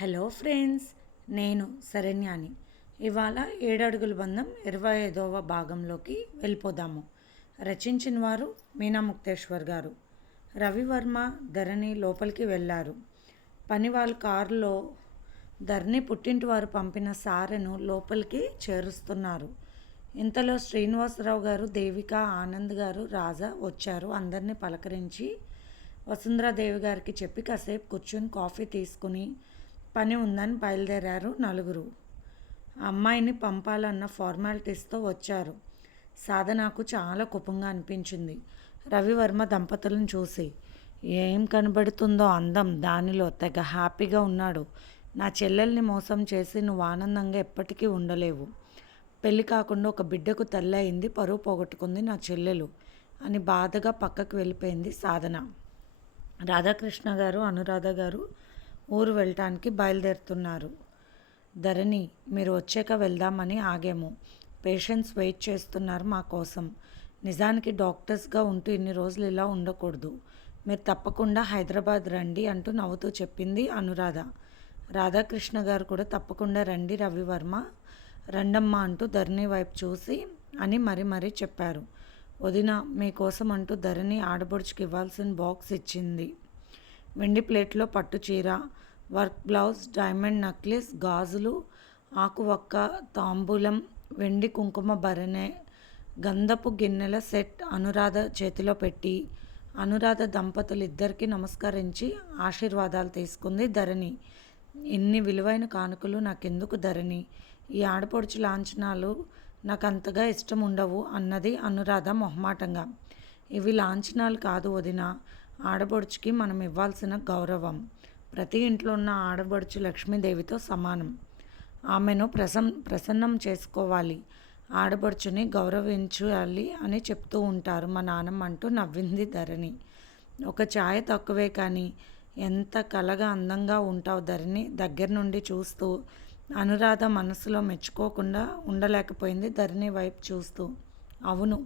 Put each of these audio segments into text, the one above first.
Hello friends, నేను శరణ్యాని. ఇవాళ 7 అడుగుల బంధం 25వ భాగంలోకి వెళ్ళిపోదాము. రచించిన వారు మీనా ముక్తేశ్వర్ గారు. రవివర్మ ధరణి లోపలికి వెళ్ళారు. పని వాళ్ళ కారులో ధరణి పుట్టింటి వారు పంపిన సారెను లోపలికి చేరుస్తున్నారు. ఇంతలో శ్రీనివాసరావు గారు, దేవిక, ఆనంద్ గారు, రాజా వచ్చారు. అందరినీ పలకరించి వసుంధరాదేవి గారికి చెప్పి కాసేపు కూర్చొని కాఫీ తీసుకుని పని ఉందని బయలుదేరారు నలుగురు. అమ్మాయిని పంపాలన్న ఫార్మాలిటీస్తో వచ్చారు. సాధనకు చాలా కోపంగా అనిపించింది రవివర్మ దంపతులను చూసి. ఏం కనబడుతుందో అందం దానిలో, తెగ హ్యాపీగా ఉన్నాడు. నా చెల్లెల్ని మోసం చేసి నువ్వు ఆనందంగా ఎప్పటికీ ఉండలేవు. పెళ్ళి కాకుండా ఒక బిడ్డకు తల్లి అయింది, పరువు పోగొట్టుకుంది నా చెల్లెలు అని బాధగా పక్కకు వెళ్ళిపోయింది సాధన. రాధాకృష్ణ గారు, అనురాధ గారు ఊరు వెళ్ళటానికి బయలుదేరుతున్నారు. ధరణి, మీరు వచ్చాక వెళ్దామని ఆగాము. పేషెంట్స్ వెయిట్ చేస్తున్నారు మా కోసం. నిజానికి డాక్టర్స్గా ఉంటూ ఇన్ని రోజులు ఇలా ఉండకూడదు. మీరు తప్పకుండా హైదరాబాద్ రండి అంటూ నవ్వుతూ చెప్పింది అనురాధ. రాధాకృష్ణ గారు కూడా తప్పకుండా రండి రవివర్మ, రండమ్మా అంటూ ధరణి వైపు చూసి అని మరీ చెప్పారు. వదిన మీకోసం అంటూ ధరణి ఆడబడుచుకి ఇవ్వాల్సిన బాక్స్ ఇచ్చింది. వెండి ప్లేట్లో పట్టు చీర, వర్క్ బ్లౌజ్, డైమండ్ నెక్లెస్, గాజులు, ఆకువక్క, తాంబూలం, వెండి కుంకుమ భరణె, గంధపు గిన్నెల సెట్ అనురాధ చేతిలో పెట్టి అనురాధ దంపతులు ఇద్దరికీ నమస్కరించి ఆశీర్వాదాలు తీసుకుంది ధరణి. ఇన్ని విలువైన కానుకలు నాకెందుకు ధరణి, ఈ ఆడపడుచు లాంఛనాలు నాకు అంతగా ఇష్టం ఉండవు అన్నది అనురాధ మొహమాటంగా. ఇవి లాంఛనాలు కాదు వదిన, ఆడపడుచుకి మనం ఇవ్వాల్సిన గౌరవం. ప్రతి ఇంట్లో ఉన్న ఆడపడుచు లక్ష్మీదేవితో సమానం. ఆమెను ప్రసన్నం చేసుకోవాలి, ఆడపడుచుని గౌరవించాలి అని చెప్తూ ఉంటారు మా నాన్నమ్మ అంటూ నవ్వింది ధరణి. ఒక ఛాయ తక్కువే కానీ ఎంత కలగా అందంగా ఉంటావు ధరణి దగ్గర నుండి చూస్తూ. అనురాధ మనసులో మెచ్చుకోకుండా ఉండలేకపోయింది ధరణి వైపు చూస్తూ. అవును,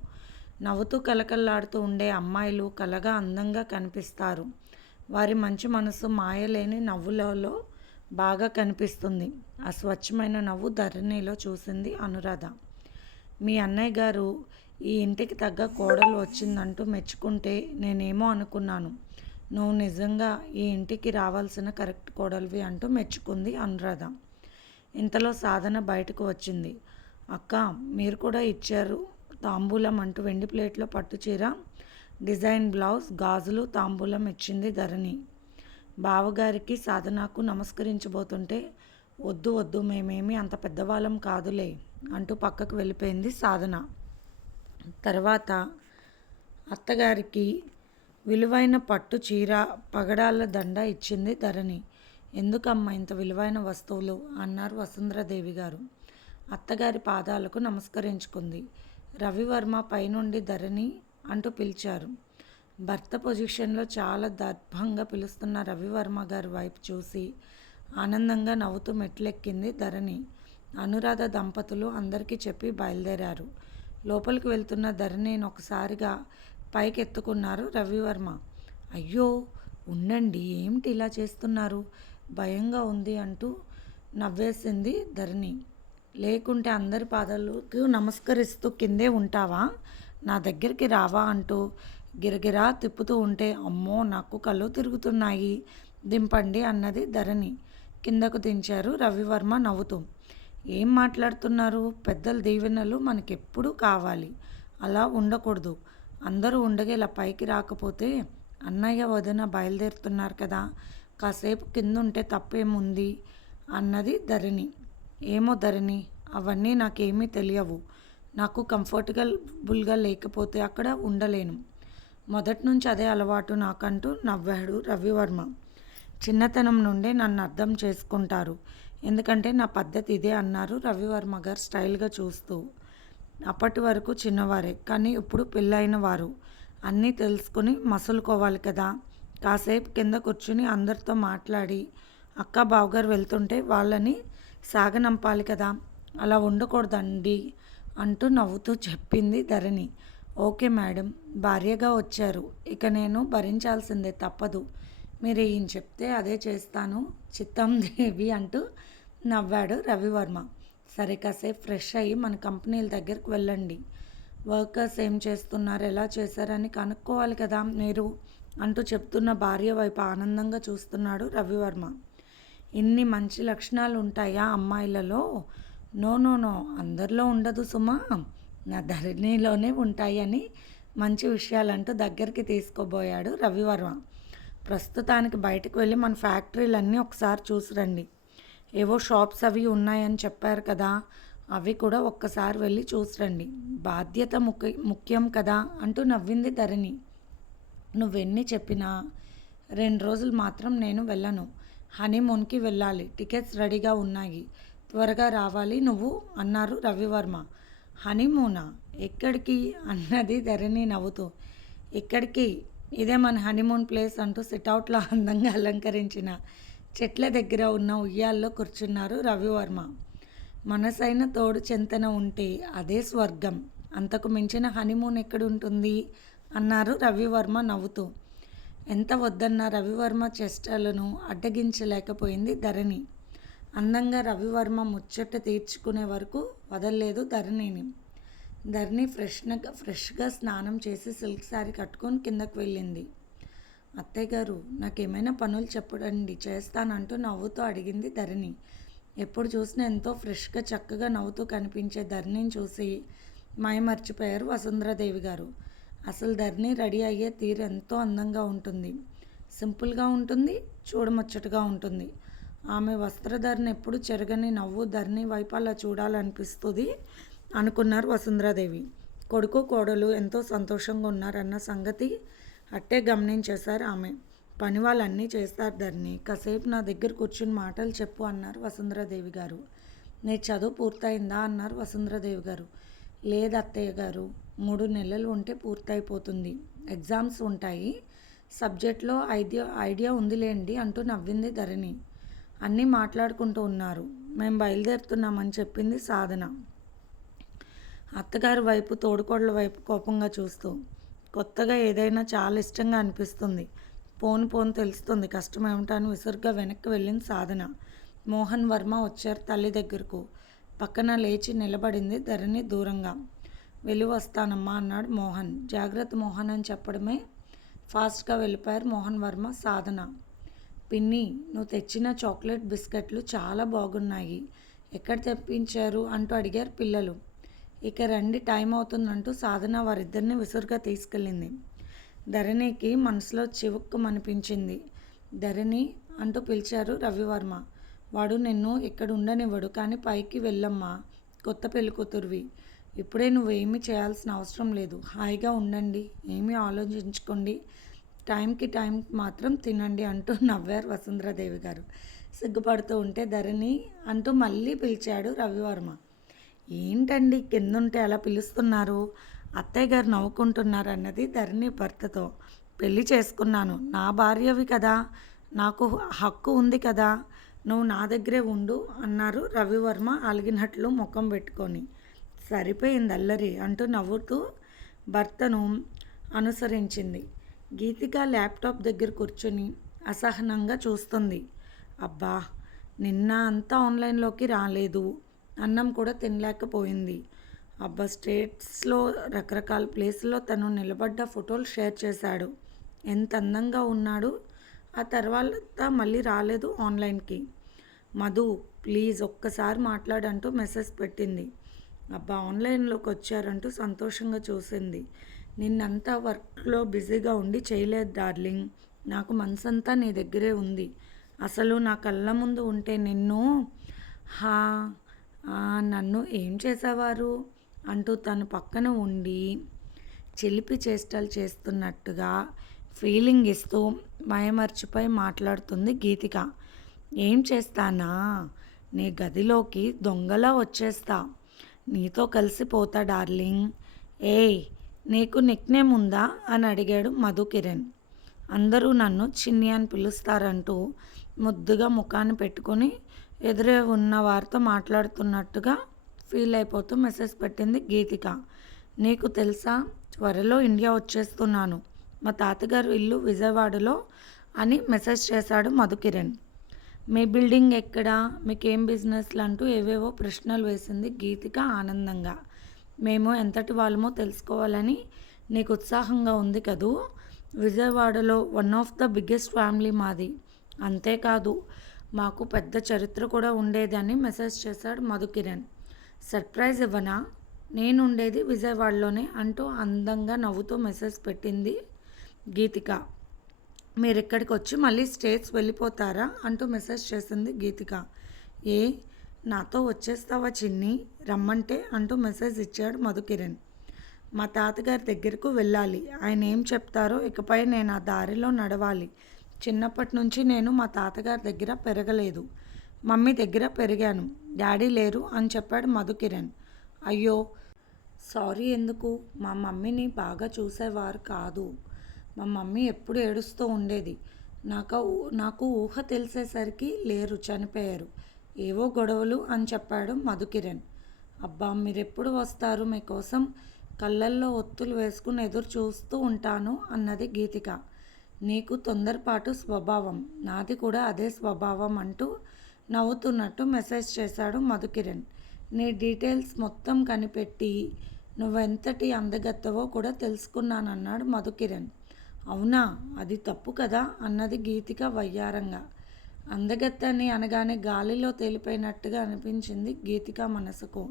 నవ్వుతూ కలకల్లాడుతూ ఉండే అమ్మాయిలు కలగా అందంగా కనిపిస్తారు. వారి మంచి మనసు మాయలేని నవ్వులలో బాగా కనిపిస్తుంది. ఆ స్వచ్ఛమైన నవ్వు ధరణిలో చూసింది అనురాధ. మీ అన్నయ్య గారు ఈ ఇంటికి తగ్గ కోడలు వచ్చిందంటూ మెచ్చుకుంటే నేనేమో అనుకున్నాను. నువ్వు నిజంగా ఈ ఇంటికి రావాల్సిన కరెక్ట్ కోడలివి అంటూ మెచ్చుకుంది అనురాధ. ఇంతలో సాధన బయటకు వచ్చింది. అక్క, మీరు కూడా ఇచ్చారు తాంబూలం అంటూ వెండి ప్లేట్లో పట్టుచీర, డిజైన్ బ్లౌజ్, గాజులు, తాంబూలం ఇచ్చింది ధరణి. బావగారికి సాధనకు నమస్కరించబోతుంటే వద్దు వద్దు, మేమేమీ అంత పెద్దవాళ్ళం కాదులే అంటూ పక్కకు వెళ్ళిపోయింది సాధన. తర్వాత అత్తగారికి విలువైన పట్టు చీర, పగడాల దండ ఇచ్చింది ధరణి. ఎందుకమ్మా ఇంత విలువైన వస్తువులు అన్నారు వసుంధరాదేవి గారు. అత్తగారి పాదాలకు నమస్కరించుకుంది. రవివర్మ పైనుండి ధరణి అంటూ పిలిచారు. భర్త పొజిషన్లో చాలా దర్భంగా పిలుస్తున్న రవివర్మ గారి వైపు చూసి ఆనందంగా నవ్వుతూ మెట్లెక్కింది ధరణి. అనురాధ దంపతులు అందరికీ చెప్పి బయలుదేరారు. లోపలికి వెళ్తున్న ధరణిని ఒకసారిగా పైకెత్తుకున్నారు రవివర్మ. అయ్యో ఉండండి, ఏమిటి ఇలా చేస్తున్నారు, భయంగా ఉంది అంటూ నవ్వేసింది ధరణి. లేకుంటే అందరి పాదాలకు నమస్కరిస్తూ కిందే ఉంటావా, నా దగ్గరికి రావా అంటూ గిరగిరా తిప్పుతూ ఉంటే అమ్మో నాకు కళ్ళు తిరుగుతున్నాయి, దింపండి అన్నది ధరణి. కిందకు దించారు రవివర్మ నవ్వుతూ. ఏం మాట్లాడుతున్నారు, పెద్దల దీవెనలు మనకెప్పుడు కావాలి, అలా ఉండకూడదు. అందరూ ఉండగా ఇలా పైకి రాకపోతే అన్నయ్య వదిన బయలుదేరుతున్నారు కదా, కాసేపు కింద ఉంటే తప్పేముంది అన్నది ధరణి. ఏమో ధరణి, అవన్నీ నాకేమీ తెలియవు. నాకు కంఫర్టబుల్గా లేకపోతే అక్కడ ఉండలేను. మొదటి నుంచి అదే అలవాటు నాకంటూ నవ్వాడు రవివర్మ. చిన్నతనం నుండే నన్ను అర్థం చేసుకుంటారు, ఎందుకంటే నా పద్ధతి ఇదే అన్నారు రవివర్మ గారు స్టైల్గా చూస్తూ. అప్పటి వరకు చిన్నవారే, కానీ ఇప్పుడు పెళ్ళైన వారు. అన్నీ తెలుసుకుని మసులుకోవాలి కదా. కాసేపు కింద కూర్చుని అందరితో మాట్లాడి అక్క బావగారు వెళ్తుంటే వాళ్ళని సాగనంపాలి కదా, అలా ఉండకూడదండి అంటూ నవ్వుతూ చెప్పింది ధరణి. ఓకే మేడం, భార్యగా వచ్చారు, ఇక నేను భరించాల్సిందే, తప్పదు. మీరు ఈయన చెప్తే అదే చేస్తాను చిత్తం దేవి అంటూ నవ్వాడు రవివర్మ. సరే కాసేపు ఫ్రెష్ అయ్యి మన కంపెనీల దగ్గరికి వెళ్ళండి. వర్కర్స్ ఏం చేస్తున్నారు, ఎలా చేశారని కనుక్కోవాలి కదా మీరు అంటూ చెప్తున్న భార్య వైపు ఆనందంగా చూస్తున్నాడు రవివర్మ. ఇన్ని మంచి లక్షణాలు ఉంటాయా అమ్మాయిలలో? నో నో నో, అందరిలో ఉండదు సుమా, నా ధరణిలోనే ఉంటాయి అని మంచి విషయాలంటూ దగ్గరికి తీసుకోబోయాడు రవివర్మ. ప్రస్తుతానికి బయటకు వెళ్ళి మన ఫ్యాక్టరీలన్నీ ఒకసారి చూసిరండి. ఏవో షాప్స్ అవి ఉన్నాయని చెప్పారు కదా, అవి కూడా ఒక్కసారి వెళ్ళి చూసిరండి. బాధ్యత ముఖ్యం కదా అంటూ నవ్వింది ధరణి. నువ్వెన్ని చెప్పినా 2 రోజులు మాత్రం నేను వెళ్ళను. హనీమూన్కి వెళ్ళాలి, టికెట్స్ రెడీగా ఉన్నాయి, త్వరగా రావాలి నువ్వు అన్నారు రవివర్మ. హనీమూనా? ఎక్కడికి అన్నది ధరణి నవ్వుతూ. ఎక్కడికి, ఇదే మన హనీమూన్ ప్లేస్ అంటూ సిట్అవుట్లో అందంగా అలంకరించిన చెట్ల దగ్గర ఉన్న ఉయ్యాల్లో కూర్చున్నారు రవివర్మ. మనసైన తోడు చెంతన ఉంటే అదే స్వర్గం, అంతకు మించిన హనీమూన్ ఎక్కడుంటుంది అన్నారు రవివర్మ నవ్వుతూ. ఎంత వద్దన్న రవివర్మ చేష్టలను అడ్డగించలేకపోయింది ధరణి. అందంగా రవివర్మ ముచ్చట తీర్చుకునే వరకు వదలలేదు ధరణిని. ధరణి ఫ్రెష్గా స్నానం చేసి సిల్క్ శారీ కట్టుకొని కిందకు వెళ్ళింది. అత్తయ్య గారు, నాకేమైనా పనులు చెప్పండి, చేస్తానంటూ నవ్వుతూ అడిగింది ధరణి. ఎప్పుడు చూసినా ఎంతో ఫ్రెష్గా చక్కగా నవ్వుతూ కనిపించే ధరణిని చూసి మర్చిపోయారు వసుంధరాదేవి గారు. అసలు ధరణి రెడీ అయ్యే తీరు ఎంతో అందంగా ఉంటుంది, సింపుల్గా ఉంటుంది, చూడముచ్చటగా ఉంటుంది. ఆమె వస్త్రధారణ ఎప్పుడు చెరగని నవ్వు ధరణి వైపు అలా చూడాలనిపిస్తుంది అనుకున్నారు వసుంధరాదేవి. కొడుకు కోడలు ఎంతో సంతోషంగా ఉన్నారన్న సంగతి అట్టే గమనించేశారు ఆమె. పని వాళ్ళన్నీ చేస్తారు ధరణి, కాసేపు నా దగ్గర కూర్చుని మాటలు చెప్పు అన్నారు వసుంధరాదేవి గారు. నీ చదువు పూర్తయిందా అన్నారు వసుంధరాదేవి గారు. లేదు అత్తయ్య గారు, 3 నెలలు ఉంటే పూర్తయిపోతుంది, ఎగ్జామ్స్ ఉంటాయి, సబ్జెక్ట్లో ఐడియా ఉందిలేండి అంటూ నవ్వింది ధరణి. అన్నీ మాట్లాడుకుంటూ ఉన్నారు. మేము బయలుదేరుతున్నామని చెప్పింది సాధన అత్తగారి వైపు, తోడుకోడల వైపు కోపంగా చూస్తూ. కొత్తగా ఏదైనా చాలా ఇష్టంగా అనిపిస్తుంది, పోను తెలుస్తుంది కష్టం ఏమిటో అని విసురుగా వెనక్కి వెళ్ళింది సాధన. మోహన్ వర్మ వచ్చారు తల్లి దగ్గరకు. పక్కన లేచి నిలబడింది ధరణి దూరంగా. వెళ్ళి వస్తానమ్మా అన్నాడు మోహన్. జాగ్రత్త మోహన్ అని చెప్పడమే ఫాస్ట్గా వెళ్ళిపోయారు మోహన్ వర్మ, సాధన. పిన్ని, నువ్వు తెచ్చిన చాక్లెట్ బిస్కెట్లు చాలా బాగున్నాయి, ఎక్కడ తెప్పించారు అంటూ అడిగారు పిల్లలు. ఇక రండి, టైం అవుతుందంటూ సాధన వారిద్దరిని విసురుగా తీసుకెళ్ళింది. ధరణికి మనసులో చివుక్కుమనిపించింది. ధరణి అంటూ పిలిచారు రవివర్మ. వాడు నిన్ను ఇక్కడ ఉండనివ్వడు, కానీ పైకి వెళ్ళమ్మా, కొత్త పెళ్ళికూతురువి, ఇప్పుడే నువ్వేమీ చేయాల్సిన అవసరం లేదు, హాయిగా ఉండండి, ఏమీ ఆలోచించుకోండి, టైంకి మాత్రం తినండి అంటూ నవ్వారు వసుంధరాదేవి గారు. సిగ్గుపడుతూ ఉంటే ధరణి అంటూ మళ్ళీ పిలిచాడు రవివర్మ. ఏంటండి కిందుంటే అలా పిలుస్తున్నారు, అత్తయ్య గారు నవ్వుకుంటున్నారు అన్నది ధరణి భర్తతో. పెళ్ళి చేసుకున్నాను, నా భార్యవి కదా, నాకు హక్కు ఉంది కదా, నువ్వు నా దగ్గరే ఉండు అన్నారు రవివర్మ అలిగినట్లు ముఖం పెట్టుకొని. సరిపోయింది అల్లరి అంటూ నవ్వుతూ భర్తను అనుసరించింది. గీతిక ల్యాప్టాప్ దగ్గర కూర్చొని అసహనంగా చూస్తుంది. అబ్బా, నిన్న అంతా ఆన్లైన్లోకి రాలేదు, అన్నం కూడా తినలేకపోయింది. అబ్బా, స్టేట్స్లో రకరకాల ప్లేసుల్లో తను నిలబడ్డ ఫోటోలు షేర్ చేశాడు, ఎంత అందంగా ఉన్నాడు. ఆ తర్వాత మళ్ళీ రాలేదు ఆన్లైన్కి. మధు, ప్లీజ్ ఒక్కసారి మాట్లాడంటూ మెసేజ్ పెట్టింది. అబ్బా, ఆన్లైన్లోకి వచ్చారంటూ సంతోషంగా చూసింది. నిన్నంతా వర్క్లో బిజీగా ఉండి చేయలేదు డార్లింగ్, నాకు మనసంతా నీ దగ్గరే ఉంది, అసలు నా కళ్ళ ముందు ఉంటే నిన్ను నన్ను ఏం చేసేవారు అంటూ తను పక్కన ఉండి చిలిపి చేష్టలు చేస్తున్నట్టుగా ఫీలింగ్ ఇస్తూ మయమర్చిపోయి మాట్లాడుతుంది గీతిక. ఏం చేస్తానా, నీ గదిలోకి దొంగలా వచ్చేస్తా, నీతో కలిసిపోతా డార్లింగ్. ఏయ్, నీకు నిక్నేమ్ ఉందా అని అడిగాడు మధుకిరణ్. అందరూ నన్ను చిన్ని అని పిలుస్తారంటూ ముద్దుగా ముఖాన్ని పెట్టుకొని ఎదురే ఉన్న వారితో మాట్లాడుతున్నట్టుగా ఫీల్ అయిపోతూ మెసేజ్ పెట్టింది గీతిక. నీకు తెలుసా, త్వరలో ఇండియా వచ్చేస్తున్నాను, మా తాతగారు ఇల్లు విజయవాడలో, అని మెసేజ్ చేశాడు మధుకిరణ్. మీ బిల్డింగ్ ఎక్కడా, మీకేం బిజినెస్లు అంటూ ఏవేవో ప్రశ్నలు వేసింది గీతిక ఆనందంగా. మేము ఎంతటి వాళ్ళమో తెలుసుకోవాలని నీకు ఉత్సాహంగా ఉంది కదూ. విజయవాడలో one of the biggest family మాది. అంతేకాదు మాకు పెద్ద చరిత్ర కూడా ఉండేది అని మెసేజ్ చేశాడు మధుకిరణ్. సర్ప్రైజ్ ఇవ్వనా, నేనుండేది విజయవాడలోనే అంటూ అందంగా నవ్వుతూ మెసేజ్ పెట్టింది గీతిక. మీరు ఇక్కడికి వచ్చి మళ్ళీ స్టేట్స్ వెళ్ళిపోతారా అంటూ మెసేజ్ చేసింది గీతిక. ఏ, నాతో వచ్చేస్తావా చిన్ని, రమ్మంటే అంటూ మెసేజ్ ఇచ్చాడు మధుకిరణ్. మా తాతగారి దగ్గరకు వెళ్ళాలి, ఆయన ఏం చెప్తారో ఇకపై నేను ఆ దారిలో నడవాలి. చిన్నప్పటి నుంచి నేను మా తాతగారి దగ్గర పెరగలేదు, మమ్మీ దగ్గర పెరిగాను, డాడీ లేరు అని చెప్పాడు మధుకిరణ్. అయ్యో సారీ, ఎందుకు? మా మమ్మీని బాగా చూసేవారు కాదు. మా మమ్మీ ఎప్పుడు ఏడుస్తూ ఉండేది. నాకు ఊహ తెలిసేసరికి లేరు, చనిపోయారు. ఏవో గొడవలు అని చెప్పాడు మధుకిరణ్. అబ్బా, మీరెప్పుడు వస్తారు, మీకోసం కళ్ళల్లో ఒత్తులు వేసుకుని ఎదురు చూస్తూ ఉంటాను అన్నది గీతిక. నీకు తొందరపాటు స్వభావం, నాది కూడా అదే స్వభావం అంటూ నవ్వుతున్నట్టు మెసేజ్ చేశాడు మధుకిరణ్. నీ డీటెయిల్స్ మొత్తం కనిపెట్టి నువ్వెంతటి అందగత్తవో కూడా తెలుసుకున్నానన్నాడు మధుకిరణ్. అవునా, అది తప్పు కదా అన్నది గీతిక వయ్యారంగా. అందగత్తని అనగానే గాలిలో తేలిపోయినట్టుగా అనిపించింది గీతిక మనసుకు.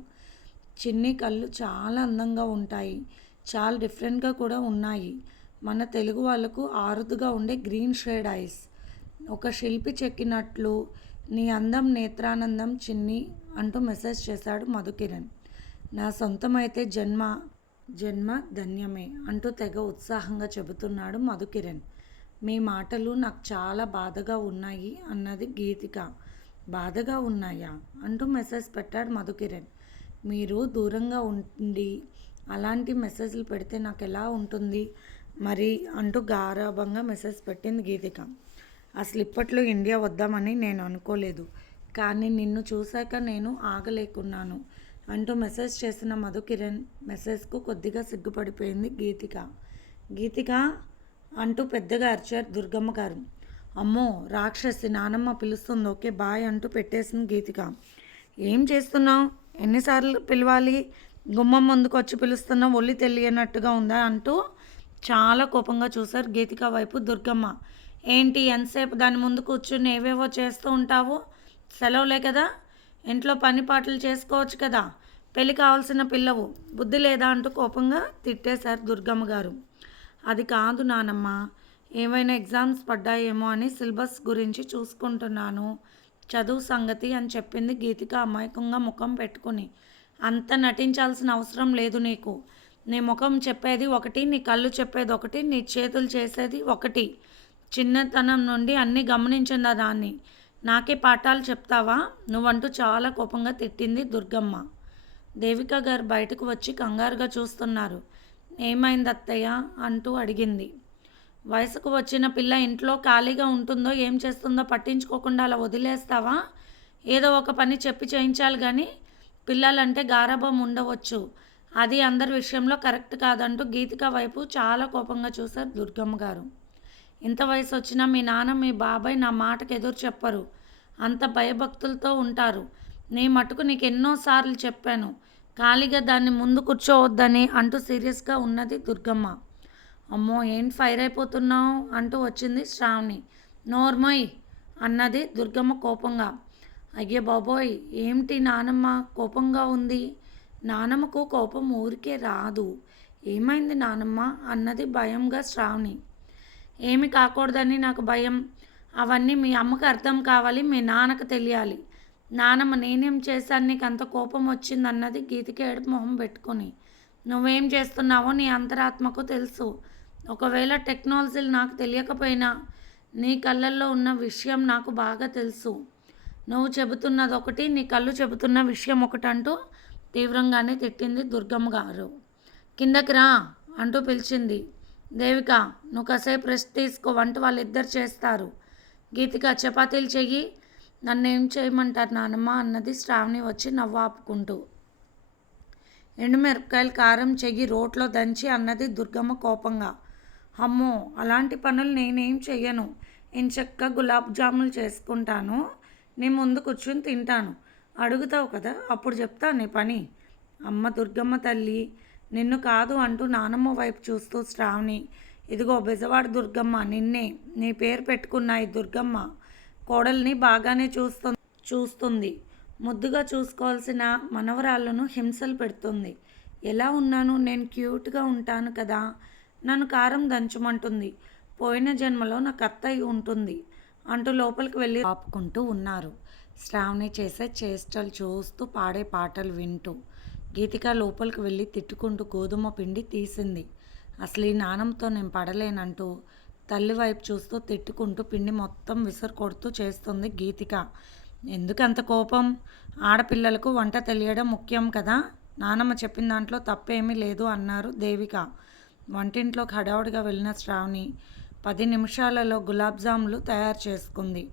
చిన్ని కళ్ళు చాలా అందంగా ఉంటాయి, చాలా డిఫరెంట్గా కూడా ఉన్నాయి. మన తెలుగు వాళ్ళకు ఆరుదుగా ఉండే గ్రీన్ షేడ్ ఐస్, ఒక శిల్పి చెక్కినట్లు నీ అందం నేత్రానందం చిన్ని అంటూ మెసేజ్ చేశాడు మధుకిరణ్. నా సొంతమైతే జన్మ ధన్యమే అంటూ తెగ ఉత్సాహంగా చెబుతున్నాడు మధుకిరణ్. మీ మాటలు నాకు చాలా బాధగా ఉన్నాయి అన్నది గీతిక. బాధగా ఉన్నాయా అంటూ మెసేజ్ పెట్టాడు మధుకిరణ్. మీరు దూరంగా ఉండి అలాంటి మెసేజ్లు పెడితే నాకు ఎలా ఉంటుంది మరి అంటూ గారాభంగా మెసేజ్ పెట్టింది గీతిక. అసలు ఇప్పట్లో ఇండియా వద్దామని నేను అనుకోలేదు, కానీ నిన్ను చూశాక నేను ఆగలేకున్నాను అంటూ మెసేజ్ చేసిన మధుకిరణ్ మెసేజ్కు కొద్దిగా సిగ్గుపడిపోయింది గీతిక. గీతిక అంటూ పెద్దగా అరిచారు దుర్గమ్మ గారు. అమ్మో రాక్షసి, నానమ్మ పిలుస్తుంది, ఓకే బాయ్ అంటూ పెట్టేసింది గీతిక. ఏం చేస్తున్నావు, ఎన్నిసార్లు పిలవాలి, గుమ్మం ముందుకు వచ్చి పిలుస్తున్నావు, ఒళ్ళు తెలియనట్టుగా ఉందా అంటూ చాలా కోపంగా చూశారు గీతిక వైపు దుర్గమ్మ. ఏంటి ఎంతసేపు దాని ముందు కూర్చుని ఏవేవో చేస్తూ ఉంటావు, సెలవులే కదా, ఇంట్లో పని పాటలు చేసుకోవచ్చు కదా, పెళ్ళి కావాల్సిన పిల్లవు, బుద్ధి లేదా అంటూ కోపంగా తిట్టేశారు దుర్గమ్మ గారు. అది కాదు నానమ్మ, ఏమైనా ఎగ్జామ్స్ పడ్డాయేమో అని సిలబస్ గురించి చూసుకుంటున్నాను, చదువు సంగతి అని చెప్పింది గీతిక అమాయకంగా ముఖం పెట్టుకుని. అంత నటించాల్సిన అవసరం లేదు నీకు. నీ ముఖం చెప్పేది ఒకటి, నీ కళ్ళు చెప్పేది ఒకటి, నీ చేతులు చేసేది ఒకటి. చిన్నతనం నుండి అన్నీ గమనించిందా దాన్ని, నాకే పాఠాలు చెప్తావా నువ్వంటూ చాలా కోపంగా తిట్టింది దుర్గమ్మ. దేవిక గారు బయటకు వచ్చి కంగారుగా చూస్తున్నారు. ఏమైంది అత్తయ్య అంటూ అడిగింది. వయసుకు వచ్చిన పిల్ల ఇంట్లో ఖాళీగా ఉంటుందో ఏం చేస్తుందో పట్టించుకోకుండా అలా వదిలేస్తావా? ఏదో ఒక పని చెప్పి చేయించాలి కానీ పిల్లలంటే గారాబం ఉండవచ్చు, అది అందరి విషయంలో కరెక్ట్ కాదంటూ గీతిక వైపు చాలా కోపంగా చూశారు దుర్గమ్మ గారు. ఇంత వయసు వచ్చినా మీ నాన్న మీ బాబాయ్ నా మాటకు ఎదురు చెప్పరు, అంత భయభక్తులతో ఉంటారు. నీ మటుకు నీకు ఎన్నోసార్లు చెప్పాను, ఖాళీగా దాన్ని ముందు కూర్చోవద్దని అంటూ సీరియస్గా ఉన్నది దుర్గమ్మ. అమ్మో ఏం ఫైర్ అయిపోతున్నావు అంటూ వచ్చింది శ్రావణి. నోర్మోయ్ అన్నది దుర్గమ్మ కోపంగా. అయ్యే బాబోయ్, ఏమిటి నానమ్మ కోపంగా ఉంది? నానమ్మకు కోపం ఊరికే రాదు. ఏమైంది నానమ్మ అన్నది భయంగా శ్రావణి. ఏమి కాకూడదని నాకు భయం, అవన్నీ మీ అమ్మకు అర్థం కావాలి, మీ నాన్నకు తెలియాలి. నానమ్మ నేనేం చేశాను నీకు అంత కోపం వచ్చిందన్నది గీతిక ఏడుపు మొహం పెట్టుకొని. నువ్వేం చేస్తున్నావో నీ అంతరాత్మకు తెలుసు. ఒకవేళ టెక్నాలజీలు నాకు తెలియకపోయినా నీ కళ్ళల్లో ఉన్న విషయం నాకు బాగా తెలుసు. నువ్వు చెబుతున్నది ఒకటి, నీ కళ్ళు చెబుతున్న విషయం ఒకటి అంటూ తీవ్రంగానే తిట్టింది దుర్గమ్మ గారు. కిందకి రా అంటూ పిలిచింది. దేవిక నువ్వు కాసేపు రెస్ట్ తీసుకో, వంట వాళ్ళిద్దరు చేస్తారు. గీతిక చపాతీలు చెయ్యి. నన్నేం చేయమంటారు నానమ్మ అన్నది శ్రావణి వచ్చి నవ్వు ఆపుకుంటూ. ఎండుమిరపకాయలు కారం చెయ్యి రోట్లో దంచి అన్నది దుర్గమ్మ కోపంగా. అమ్మో అలాంటి పనులు నేనేం చెయ్యను, ఎంచక్కా గులాబ్ జాములు చేసుకుంటాను. నీ ముందు కూర్చొని తింటాను. అడుగుతావు కదా, అప్పుడు చెప్తా నీ పని. అమ్మ దుర్గమ్మ తల్లి, నిన్ను కాదు అంటూ నానమ్మ వైపు చూస్తూ శ్రావణి, ఇదిగో బెజవాడ దుర్గమ్మ, నిన్నే, నీ పేరు పెట్టుకున్న ఈ దుర్గమ్మ కోడల్ని బాగానే చూస్తుంది. ముద్దుగా చూసుకోవాల్సిన మనవరాళ్ళను హింసలు పెడుతుంది. ఎలా ఉన్నాను నేను? క్యూట్గా ఉంటాను కదా. నన్ను కారం దంచమంటుంది. పోయిన జన్మలో నాకు అత్తయ్య ఉంటుంది అంటూ లోపలికి వెళ్ళి ఆపుకుంటూ ఉన్నారు. శ్రావణి చేసే చేష్టలు చూస్తూ, పాడే పాటలు వింటూ. గీతిక లోపలికి వెళ్ళి తిట్టుకుంటూ గోధుమ పిండి తీసింది. అసలు ఈ నానంతో నేను పడలేనంటూ తల్లి వైపు చూస్తూ తిట్టుకుంటూ పిండి మొత్తం విసురు కొడుతూ చేస్తుంది గీతిక. ఎందుకంత కోపం? ఆడపిల్లలకు వంట తెలియడం ముఖ్యం కదా. నానమ్మ చెప్పిన దాంట్లో తప్పేమీ లేదు అన్నారు దేవిక. వంటింట్లోకి హడావుడిగా వెళ్ళిన శ్రావణి 10 నిమిషాలలో గులాబ్ జాములు తయారు చేసుకుంది.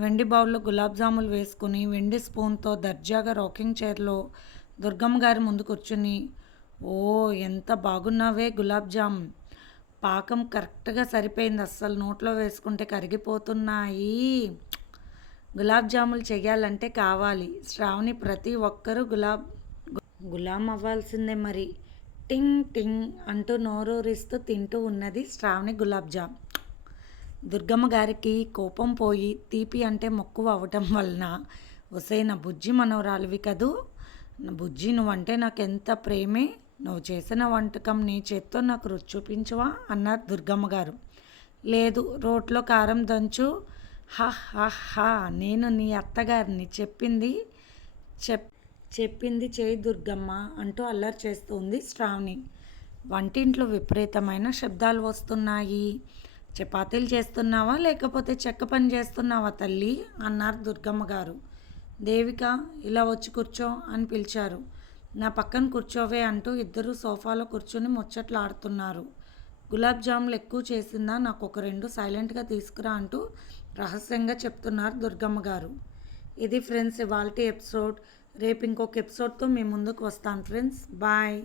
వెండి బౌల్లో గులాబ్ జాములు వేసుకుని వెండి స్పూన్తో దర్జాగా రాకింగ్ చైర్లో దుర్గమ్మ గారి ముందు కూర్చుని, ఓ ఎంత బాగున్నావే గులాబ్ జామ్, పాకం కరెక్ట్గా సరిపోయింది, అస్సలు నోట్లో వేసుకుంటే కరిగిపోతున్నాయి. గులాబ్ జాములు చేయాలంటే కావాలి శ్రావణి, ప్రతి ఒక్కరూ గులాం అవ్వాల్సిందే మరి. టింగ్ టింగ్ అంటూ నోరూరిస్తూ తింటూ ఉన్నది శ్రావణి గులాబ్ జామ్. దుర్గమ్మ గారికి కోపం పోయి తీపి అంటే మక్కువ అవ్వటం వలన, ఒసే నా బుజ్జి మనవరాలివి కదూ, నా బుజ్జి నువ్వంటే నాకు ఎంత ప్రేమే, నువ్వు చేసిన వంటకం నీ చేత్తో నాకు రుచి చూపించవా అన్నారు దుర్గమ్మ గారు. లేదు, రోట్లో కారం దంచు. హా హా హా, నేను నీ అత్తగారిని, చెప్పింది చేయి దుర్గమ్మ అంటూ అల్లరి చేస్తుంది శ్రావణి. వంటింట్లో విపరీతమైన శబ్దాలు వస్తున్నాయి. చపాతీలు చేస్తున్నావా లేకపోతే చెక్క పని చేస్తున్నావా తల్లి అన్నారు దుర్గమ్మ గారు. దేవిక, ఇలా వచ్చి కూర్చో అని పిలిచారు. నా పక్కన కూర్చోవే అంటూ ఇద్దరు సోఫాలో కూర్చొని ముచ్చట్లాడుతున్నారు. గులాబ్ జాములు ఎక్కువ చేసిందా, నాకు ఒక 2 సైలెంట్గా తీసుకురా అంటూ రహస్యంగా చెప్తున్నారు దుర్గమ్మ గారు. ఇది ఫ్రెండ్స్ ఇవాల్టి ఎపిసోడ్. రేపు ఇంకొక ఎపిసోడ్తో మీ ముందుకు వస్తాను ఫ్రెండ్స్. బాయ్.